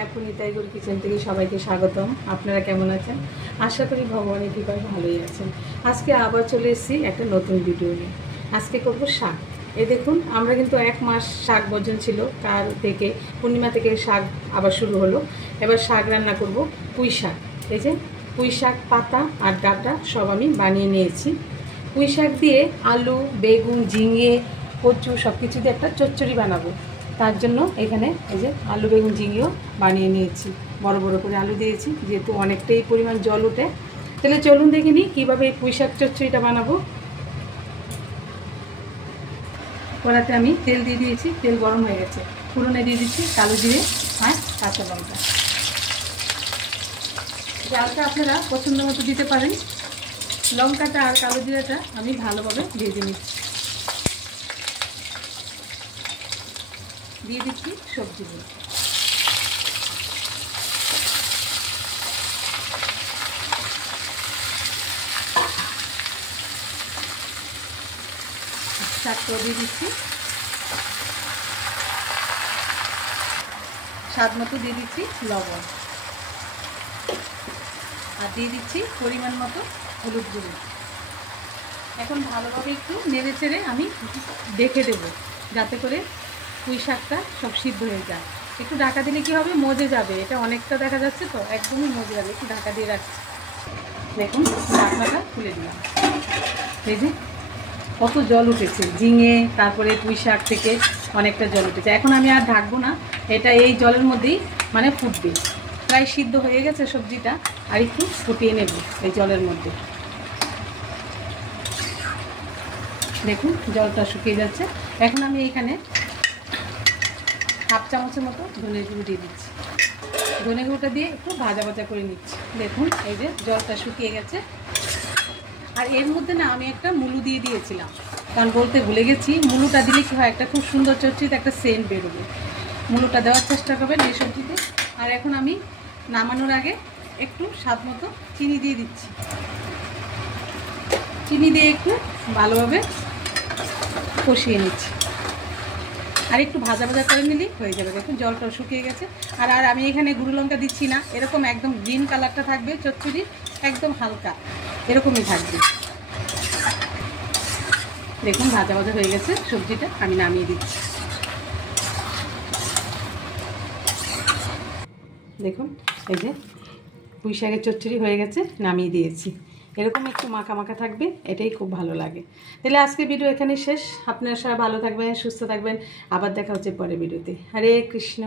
Mayapur নিতাইগুড় kitchen থেকে সবাইকে স্বাগতম। আপনারা কেমন আছেন? আশা করি ভগবানের কৃপায় ভালোই আছেন। আজকে আবার চলে এসেছি একটা নতুন ভিডিও নিয়ে। আজকে করব শাক। এই দেখুন, আমরা কিন্তু 1 মাস শাক বর্জন ছিল, কাল থেকে পূর্ণিমা থেকে শাক আবার শুরু হলো। এবার শাক রান্না করব, পুঁই শাক। এই যে পুঁই শাক পাতা আর ডাঁটা সব আমি বানিয়ে নিয়েছি। পুঁই শাক দিয়ে আলু, বেগুন, ঝিঙে, কচু সব কিছু দিয়ে একটা চচ্চড়ি বানাবো। তার জন্য এখানে এই যে আলু, বেগুন, ঝিঙেও বানিয়ে নিয়েছি। বড় বড় করে আলু দিয়েছি, যেহেতু অনেকটাই পরিমাণ জল ওঠে। তাহলে চলুন দেখে নিই কীভাবে এই পুঁই শাক চচ্চড়িটা বানাবো। কড়াতে আমি তেল দিয়ে দিয়েছি, তেল গরম হয়ে গেছে। ফোড়নে দিয়ে দিচ্ছি কালো জিরে আর কাঁচা লঙ্কা। ঝালটা আপনারা পছন্দ মতো দিতে পারেন। লঙ্কাটা আর কালো জিরাটা আমি ভালোভাবে ভেজে নিচ্ছি। দিয়ে দিচ্ছি সবজিগুলো। শাকটা দিয়ে দিচ্ছি, স্বাদ মতো দিয়ে দিচ্ছি লবণ, আর দিয়ে দিচ্ছি পরিমাণ মতো হলুদ গুঁড়ো। এখন ভালোভাবে একটু নেড়ে চেড়ে আমি দেখে দেবো, যাতে করে পুঁই শাকটা সব সিদ্ধ হয়ে যায়। একটু ঢাকা দিলে কী হবে, মজে যাবে। এটা অনেকটা দেখা যাচ্ছে তো, একদমই মজে যাবে। একটু ঢাকা দিয়ে রাখছি। দেখুন ঢাকনাটা খুলে দিলাম। এই যে কত জল উঠেছে, ঝিঙে তারপরে পুঁই শাক থেকে অনেকটা জল উঠেছে। এখন আমি আর ঢাকবো না, এটা এই জলের মধ্যেই মানে ফুটবে। প্রায় সিদ্ধ হয়ে গেছে সবজিটা, আর একটু ফুটিয়ে নেব এই জলের মধ্যে। দেখুন জলটা শুকিয়ে যাচ্ছে। এখন আমি এইখানে 1/2 চামচের মতো ধনে গুঁড়ো দিয়ে দিচ্ছি। ধনে গুঁড়োটা দিয়ে একটু ভাজা ভাজা করে নিচ্ছি। দেখুন এই যে জলটা শুকিয়ে গেছে। আর এর মধ্যে না আমি একটা মুলো দিয়ে দিয়েছিলাম, কারণ বলতে ভুলে গেছি। মুলোটা দিলে কি হয়, একটা খুব সুন্দর চচ্চড়িতে একটা সেন্ট বেরোবে। মুলোটা দেওয়ার চেষ্টা করবেন এই সবজিতে। আর এখন আমি নামানোর আগে একটু স্বাদ মতো চিনি দিয়ে দিচ্ছি। চিনি দিয়ে একটু ভালোভাবে কষিয়ে নিচ্ছি, আর একটু ভাজা ভাজা করে নিলেই হয়ে যাবে। দেখুন জলটাও শুকিয়ে গেছে। আর আমি এখানে গুঁড়ো লঙ্কা দিচ্ছি না, এরকম একদম গ্রিন কালারটা থাকবে চচ্চড়ি, একদম হালকা এরকমই থাকবে। দেখুন ভাজা ভাজা হয়ে গেছে সবজিটা, আমি নামিয়ে দিচ্ছি। দেখুন এই যে পুঁই শাকের চচ্চড়ি হয়ে গেছে, নামিয়ে দিয়েছি। এরকম একটু মাখা মাখা থাকবে, এটাই খুব ভালো লাগে। তাহলে আজকে ভিডিও এখানে শেষ। আপনারা সবাই ভালো থাকবেন, সুস্থ থাকবেন। আবার দেখা হচ্ছে পরের ভিডিওতে। হরে কৃষ্ণ।